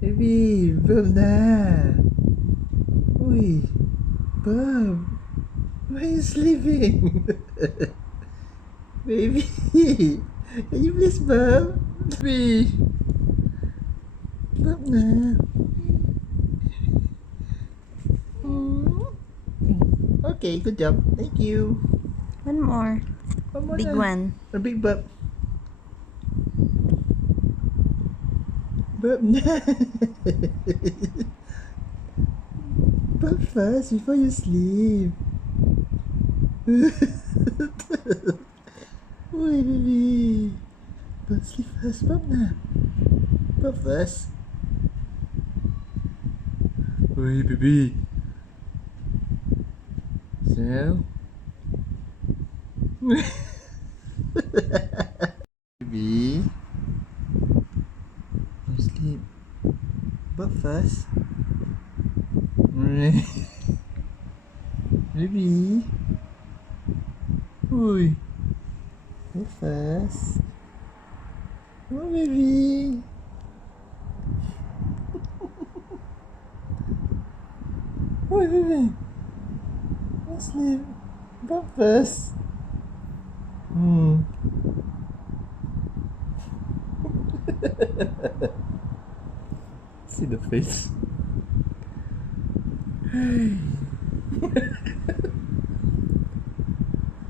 Baby, burp na. Uy, burp. Why are you sleeping? Baby, can you please burp? Baby, burp na. Okay, good job. Thank you. One more. One more Big na. one. A big burp. Burp na. Burp first before you sleep. Oi, baby. Burp sleep first. Burp na. Burp first. Oi, baby. So. Baby. Go sleep. Burp first. Baby. Oi. Burp first. Oh, baby. Oi, baby. Go sleep. Burp first. See the face.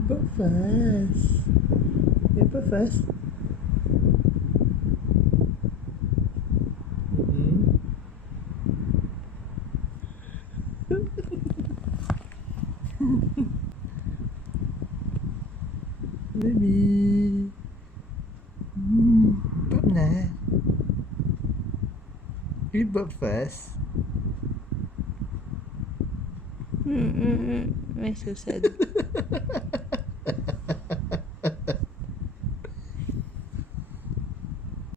Burp first. Yeah, burp first. Baby. Burp na. You burp first. I'm so sad.